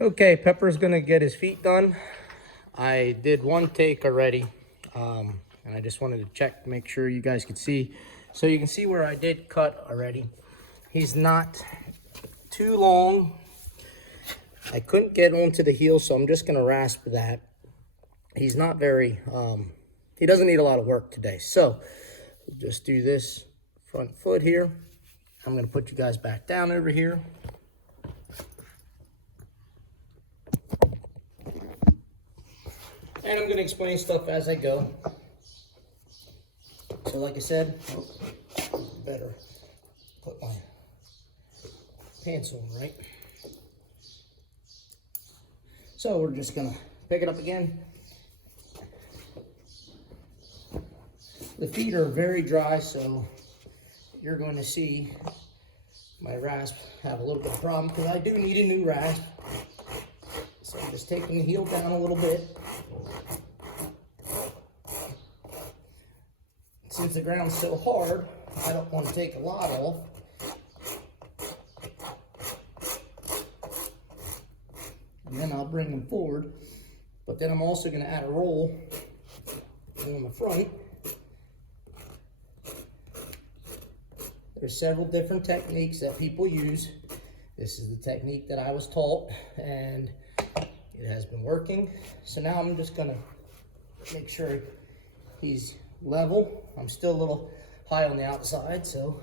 Okay, Pepper's gonna get his feet done. I did one take already, and I just wanted to check to make sure you guys could see. So you can see where I did cut already. He's not too long. I couldn't get onto the heel, so I'm just gonna rasp that. He's not very, he doesn't need a lot of work today. So we'll just do this front foot here. I'm gonna put you guys back down over here. And I'm going to explain stuff as I go. So like I said, better put my pants on right. So we're just going to pick it up again. The feet are very dry, so you're going to see my rasp have a little bit of problem because I do need a new rasp. So I'm just taking the heel down a little bit. Since the ground's so hard, I don't want to take a lot off. And then I'll bring them forward. But then I'm also going to add a roll on the front. There's several different techniques that people use. This is the technique that I was taught, and it has been working. So now I'm just going to make sure he's level. I'm still a little high on the outside, so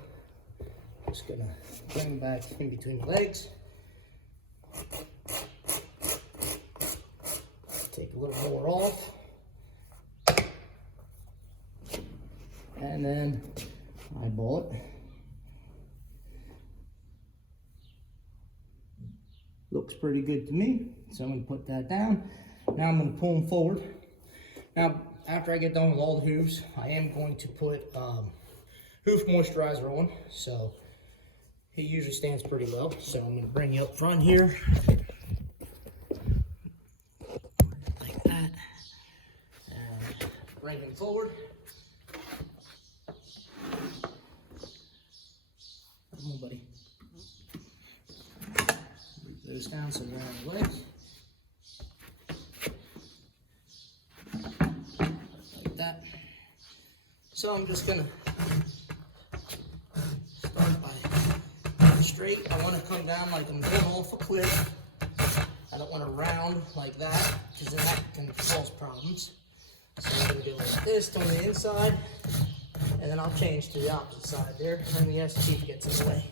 I'm just gonna bring him back in between the legs. Take a little more off. And then eyeball it. Looks pretty good to me, so I'm gonna put that down. Now I'm gonna pull him forward. Now, after I get done with all the hooves, I am going to put hoof moisturizer on. So he usually stands pretty low. So I'm going to bring you up front here, like that, and bring him forward. Come on, buddy. Move those down so they're on the legs. That. So I'm just gonna start by straight. I want to come down like I'm going off a cliff. I don't want to round like that because then that can cause problems. So I'm gonna do like this on the inside, and then I'll change to the opposite side there, and the ST gets in the way.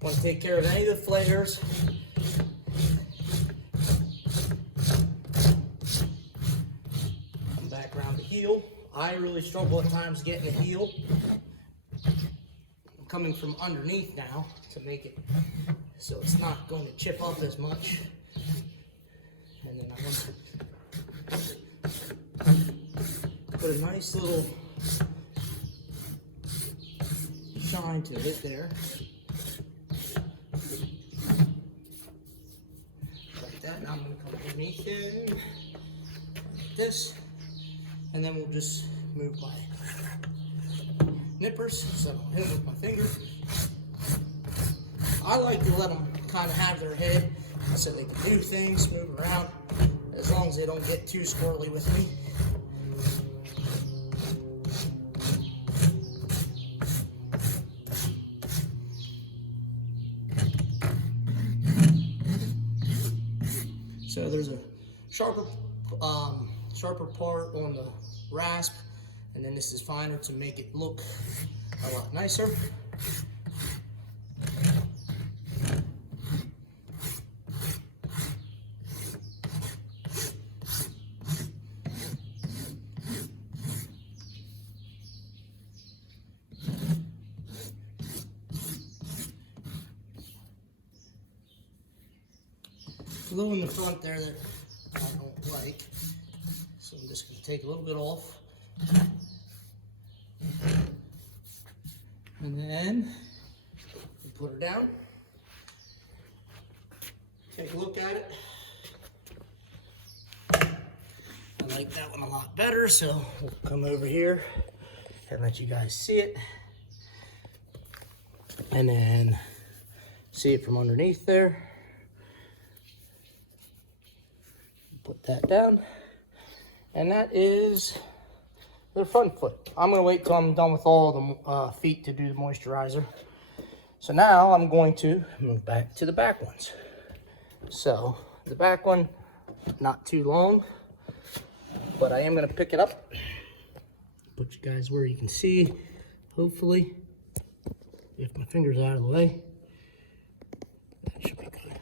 Want to take care of any of the flares. Come back around the heel. I really struggle at times getting the heel. I'm coming from underneath now to make it so it's not going to chip up as much. And then I want to put a nice little shine to it there. Now I'm going to come underneath him like this, and then we'll just move my nippers, so hit with my finger. I like to let them kind of have their head so they can do things, move around, as long as they don't get too squirrely with me. So there's a sharper part on the rasp, and then this is finer to make it look a lot nicer. A little in the front there that I don't like, so I'm just going to take a little bit off, and then we put her down, take a look at it, like that one a lot better, so we'll come over here and let you guys see it. And then see it from underneath there. Put that down. And that is the front foot. I'm gonna wait till I'm done with all the feet to do the moisturizer. So now I'm going to move back to the back ones. So the back one, not too long, but I am gonna pick it up. Put you guys where you can see, hopefully, if my finger's out of the way. That should be good.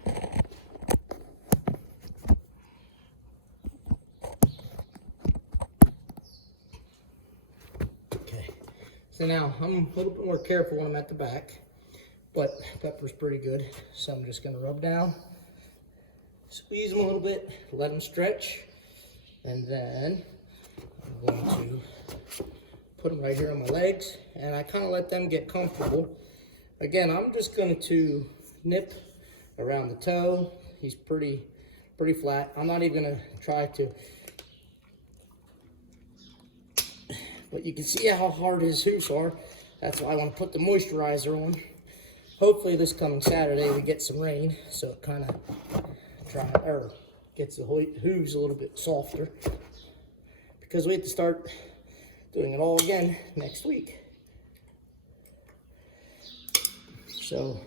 Okay, so now I'm a little bit more careful when I'm at the back, but pepper's pretty good. So I'm just gonna rub down, squeeze them a little bit, let them stretch, and then I'm going to put them right here on my legs, and I kind of let them get comfortable. Again, I'm just going to nip around the toe. He's pretty flat. I'm not even going to try to, but you can see how hard his hooves are. That's why I want to put the moisturizer on. Hopefully this coming Saturday we get some rain, so it kind of gets the hooves a little bit softer, because we have to start doing it all again next week. So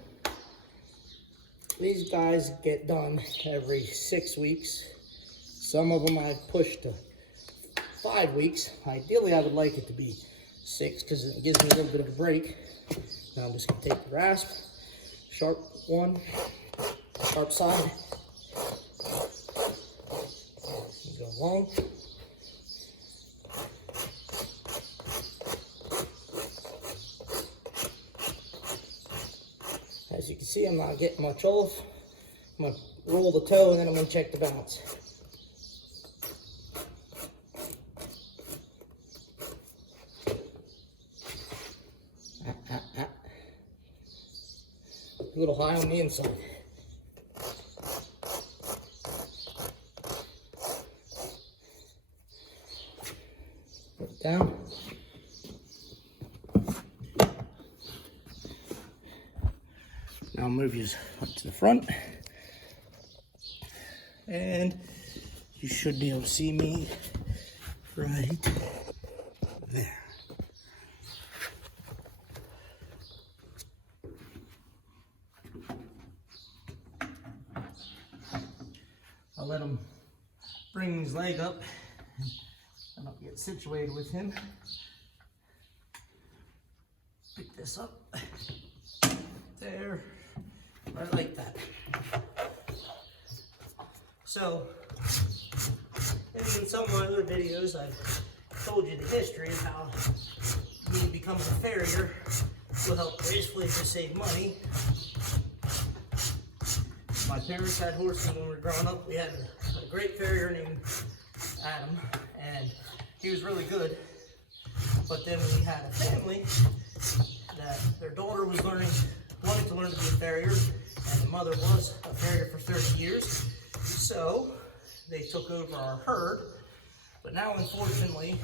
these guys get done every 6 weeks. Some of them I've pushed to 5 weeks. Ideally, I would like it to be 6 because it gives me a little bit of a break. Now I'm just gonna take the rasp, sharp one, sharp side, and go long. As you can see, I'm not getting much off. I'm going to roll the toe and then I'm going to check the balance. A little high on the inside. Put it down. Now I'll move you up to the front, and you should be able to see me right there. I'll let him bring his leg up and I'll get situated with him. Pick this up. There. Right like that. So, in some of my other videos, I've told you the history of how me becoming a farrier will help gracefully to save money. My parents had horses when we were growing up. We had a great farrier named Adam, and he was really good. But then we had a family that their daughter was wanted to learn to be a farrier, and the mother was a farrier for 30 years. So they took over our herd, but now unfortunately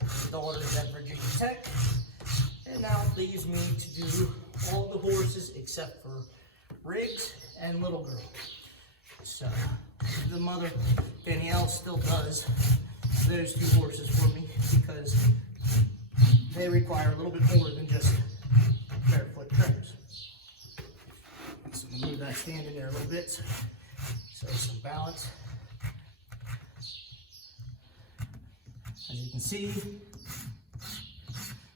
the daughter is at Virginia Tech, and now it leaves me to do all the horses except for Riggs and Little Girl. So the mother, Danielle, still does those 2 horses for me because they require a little bit more than just barefoot trims. So I'm going to move that stand in there a little bit so there's some balance. As you can see,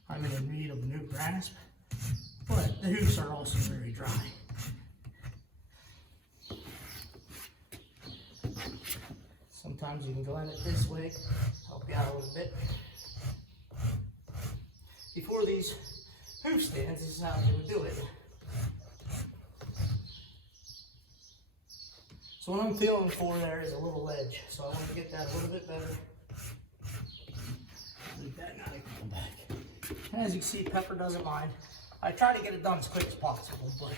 I'm in need of a new grasp, but the hooves are also very dry. Sometimes you can go at it this way, help you out a little bit. Before these hoof stands, this is how they would do it. So what I'm feeling for there is a little edge, so I want to get that a little bit better. Leave that, now I can go back. As you can see, Pepper doesn't mind. I try to get it done as quick as possible, but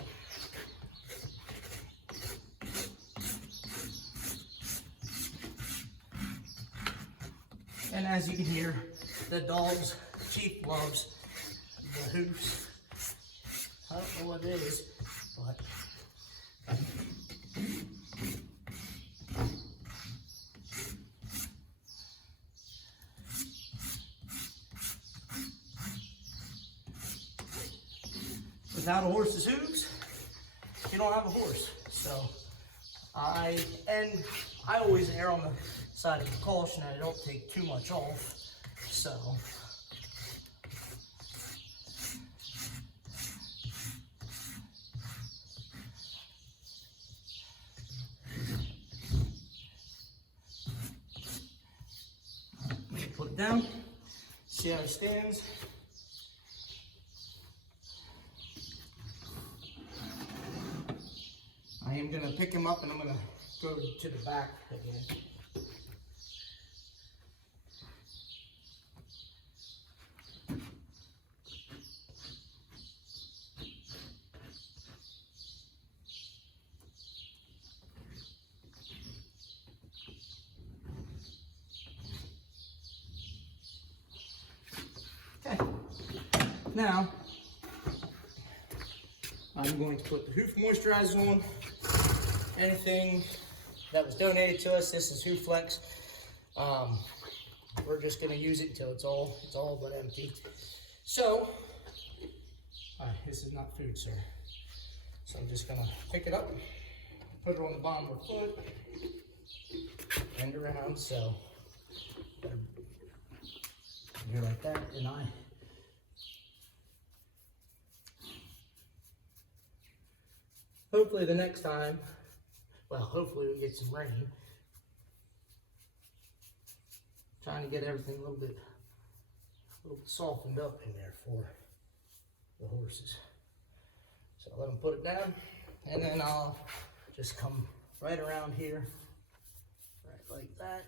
And as you can hear, the dogs, Chief loves the hooves. I don't know what it is, but without a horse's hooves, you don't have a horse. So I always err on the side of caution that I don't take too much off. So put it down, see how it stands. I am going to pick him up and I'm going to go to the back again. Okay, now I'm going to put the hoof moisturizer on. Anything that was donated to us, this is Hoof Flex. We're just going to use it until it's all but empty. So, this is not food, sir. So I'm just going to pick it up, put it on the bottom of the foot, bend around. So, you're like that, and hopefully the next time, well, hopefully we get some rain. Trying to get everything a little bit softened up in there for the horses. So let them put it down, and then I'll just come right around here, right like that.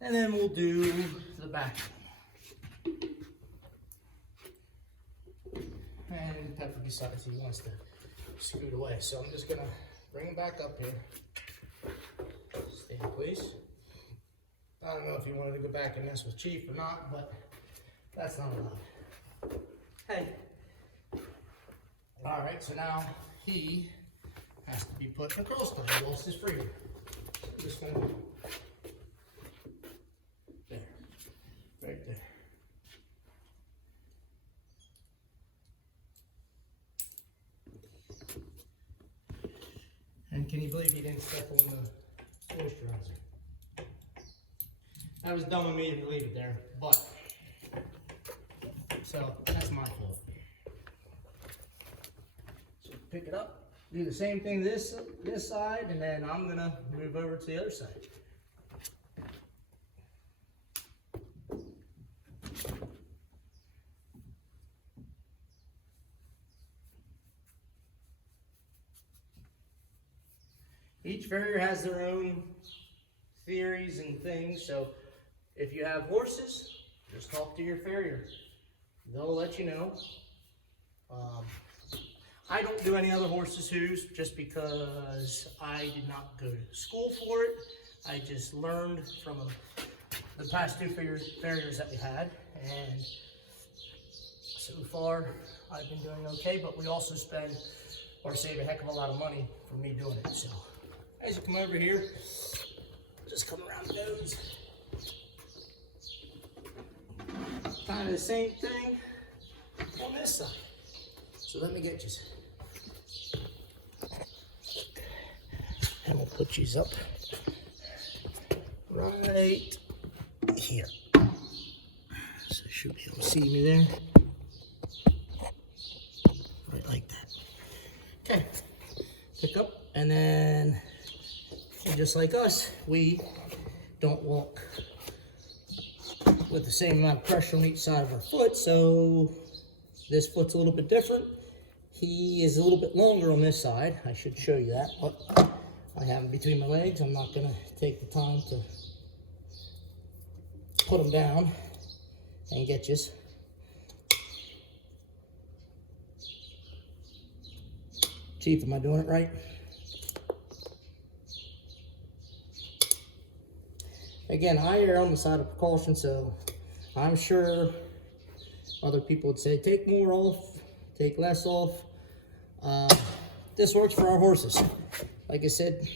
And then we'll do the back. And Pepper decides he wants to scoot away. So I'm just gonna bring him back up here. Stand, please. I don't know if you wanted to go back and mess with Chief or not, but that's not allowed. Hey. All right, so now he has to be put in a curl style. He lost his freedom. Just gonna, there, right there. And can you believe he didn't step on the moisturizer? That was dumb of me to leave it there, but, so that's my fault. So pick it up, do the same thing this side, and then I'm gonna move over to the other side. Each farrier has their own theories and things, so if you have horses, just talk to your farrier. They'll let you know. I don't do any other horses' hooves just because I did not go to school for it. I just learned from the past two farriers that we had, and so far I've been doing okay, but we also spend or save a heck of a lot of money for me doing it. So as you come over here, just come around the nose. Kind of the same thing on this side. So let me get you. And we'll put these up right here. So you should be able to see me there. Right like that. Okay. Pick up, and then just like us, we don't walk with the same amount of pressure on each side of our foot, so this foot's a little bit different. He is a little bit longer on this side. I should show you that, but I have him between my legs. I'm not gonna take the time to put him down and get you. Chief, am I doing it right? Again, I err on the side of precaution, so I'm sure other people would say take more off, take less off. This works for our horses. Like I said,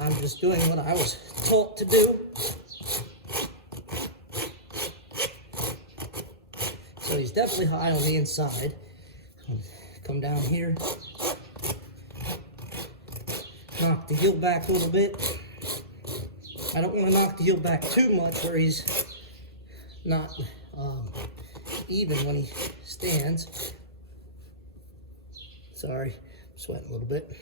I'm just doing what I was taught to do. So he's definitely high on the inside. Come down here. Knock the heel back a little bit. I don't want to knock the heel back too much where he's not even when he stands. Sorry, I'm sweating a little bit.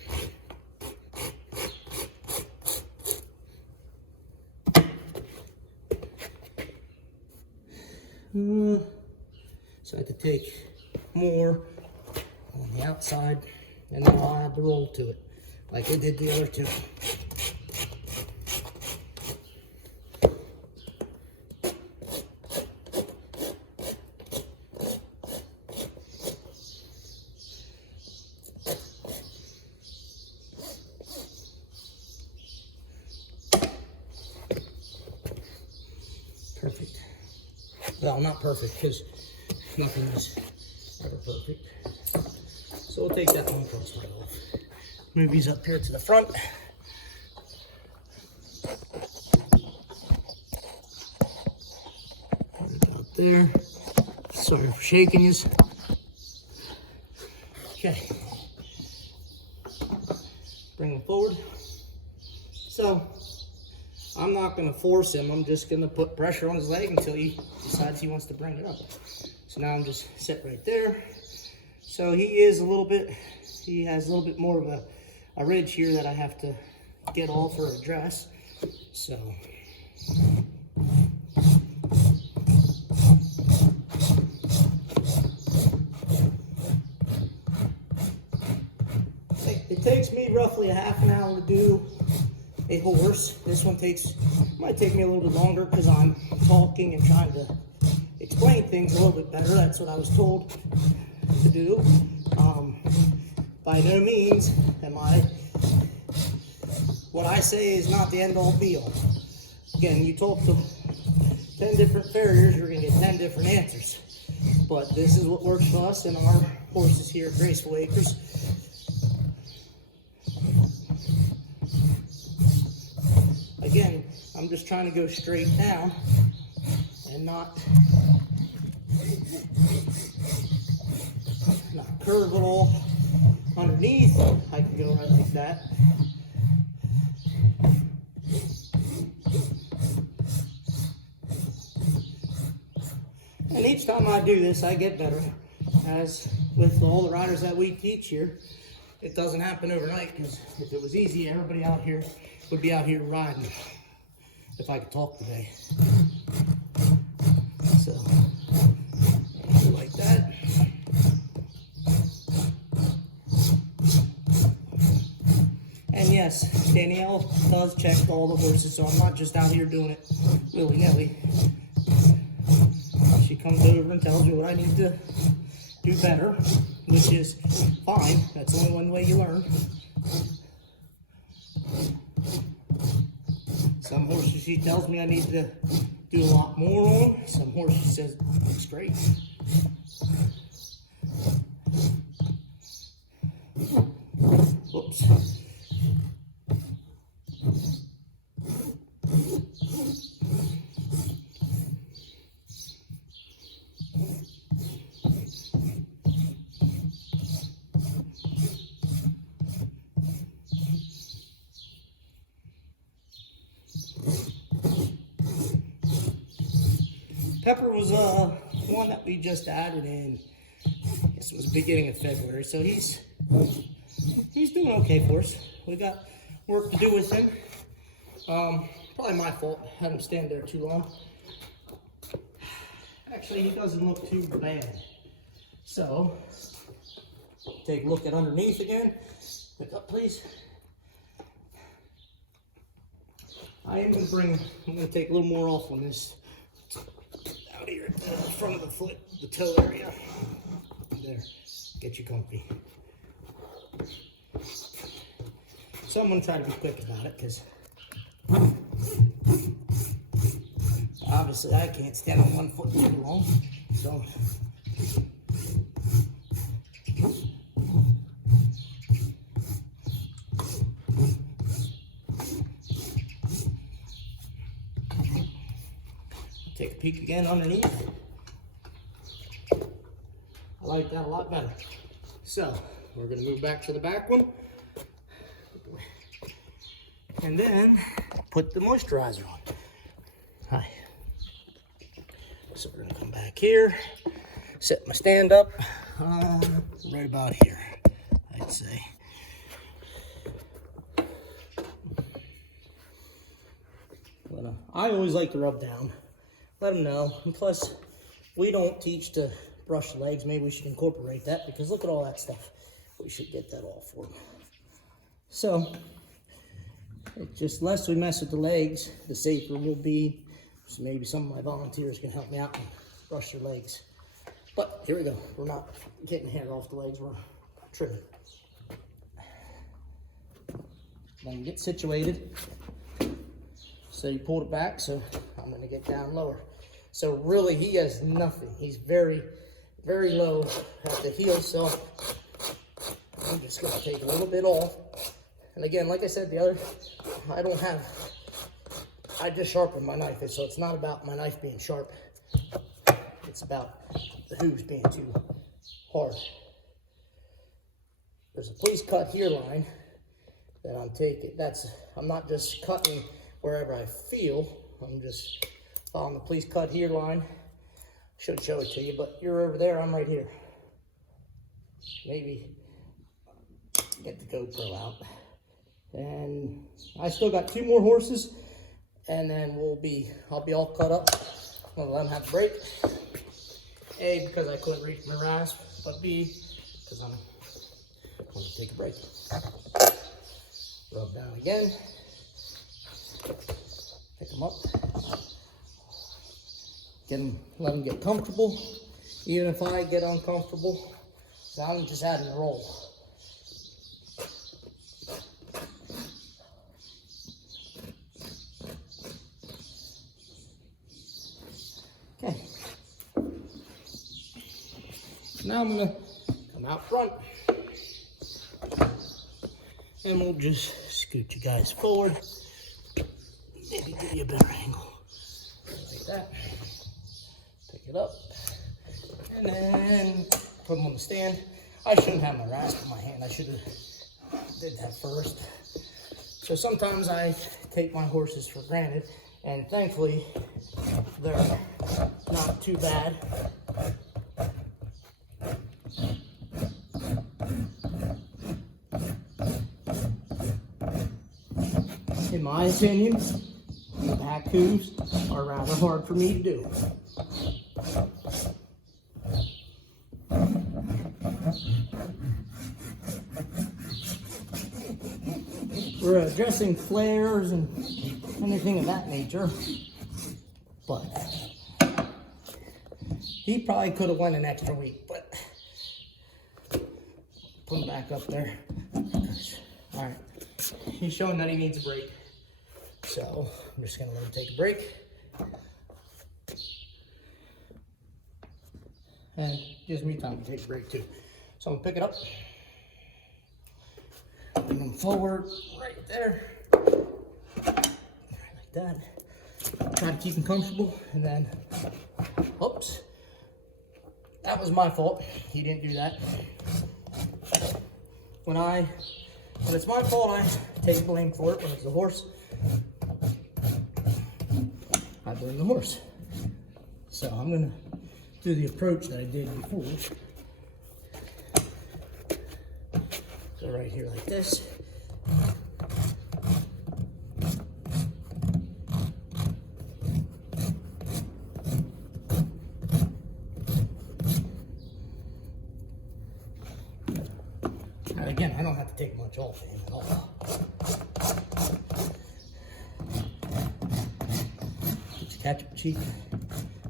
So I have to take more on the outside, and then I'll add the roll to it, like I did the other two. Perfect. Well, not perfect, because nothing is ever perfect. So we'll take that one cross right off. Move these up here to the front. Put it out there. Sorry for shaking you. Okay. Bring them forward. So, I'm not going to force him. I'm just going to put pressure on his leg until he decides he wants to bring it up. So now I'm just set right there. So he has a little bit more of a ridge here that I have to get off or address. So it takes me roughly a half an hour to do a horse. This one might take me a little bit longer because I'm talking and trying to explain things a little bit better. That's what I was told to do. By no means am what I say is not the end all be all. Again, you talk to 10 different farriers, you're going to get 10 different answers. But this is what works for us and our horses here at Graceful Acres. Again, I'm just trying to go straight down and not curve it all underneath. I can go right like that. And each time I do this, I get better. As with all the riders that we teach here, it doesn't happen overnight, because if it was easy, everybody out here would be out here riding, if I could talk today. So, like that. And yes, Danielle does check all the horses, so I'm not just out here doing it willy-nilly. She comes over and tells me what I need to do better, which is fine. That's only one way you learn. Some horses she tells me I need to do a lot more on. Some horses she says looks great. Whoops. Pepper was one that we just added in. I guess it was the beginning of February, so he's doing okay for us. We got work to do with him. Probably my fault. Had him stand there too long. Actually, he doesn't look too bad. So take a look at underneath again. Pick up, please. I'm going to take a little more off on this. Out here at the front of the foot, the toe area. There, get you comfy. So I'm going to try to be quick about it, because obviously I can't stand on one foot too long, so. Take a peek again underneath. I like that a lot better. So we're gonna move back to the back one. And then put the moisturizer on. Hi. So we're gonna come back here, set my stand up right about here, I'd say. But, I always like to rub down, let them know. And plus, we don't teach to brush the legs. Maybe we should incorporate that, because look at all that stuff. We should get that all for them. So, it just less we mess with the legs, the safer we'll be. So maybe some of my volunteers can help me out and brush their legs. But here we go. We're not getting hair off the legs, we're trimming. Then get situated. So you pulled it back, so I'm gonna get down lower. So really he has nothing. He's very, very low at the heel, so I'm just gonna take a little bit off. And again, like I said, I just sharpened my knife, so it's not about my knife being sharp. It's about the hooves being too hard. There's a please cut here line that I'm taking. I'm not just cutting wherever I feel. I'm just following the please cut here line. Should show it to you, but you're over there, I'm right here. Maybe get the GoPro out. And I still got 2 more horses, and then I'll be all cut up. I'm gonna let them have a break. A, because I couldn't reach my rasp, but B, because I'm going to take a break. Rub down again. Pick them up. Let them get comfortable. Even if I get uncomfortable, so I'm just adding a roll. Okay. Now I'm gonna come out front, and we'll just scoot you guys forward. Maybe give you a better angle, like that. Pick it up, and then put them on the stand. I shouldn't have my rasp in my hand. I should have did that first. So sometimes I take my horses for granted, and thankfully they're not too bad. In my opinion, the back hooves are rather hard for me to do. We're addressing flares and anything of that nature, but he probably could have went an extra week, but put him back up there. All right, he's showing that he needs a break, so I'm just gonna let him take a break. And it gives me time to take a break too. So I'm gonna pick it up, bring him forward, right there, right like that. Try to keep him comfortable, and then, oops, that was my fault. He didn't do that. When it's my fault, I take blame for it. When it's the horse, I blame the horse. So I'm gonna do the approach that I did before. So right here like this. And again, I don't have to take much off him at all. Did you catch it, Chief?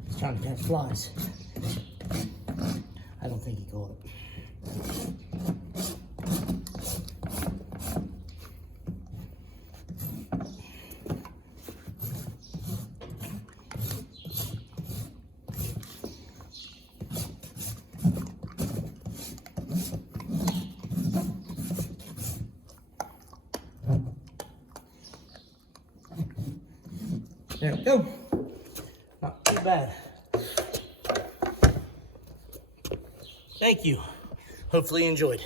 He's trying to catch flies. I don't think he caught it. There we go. Not too bad. Thank you. Hopefully you enjoyed.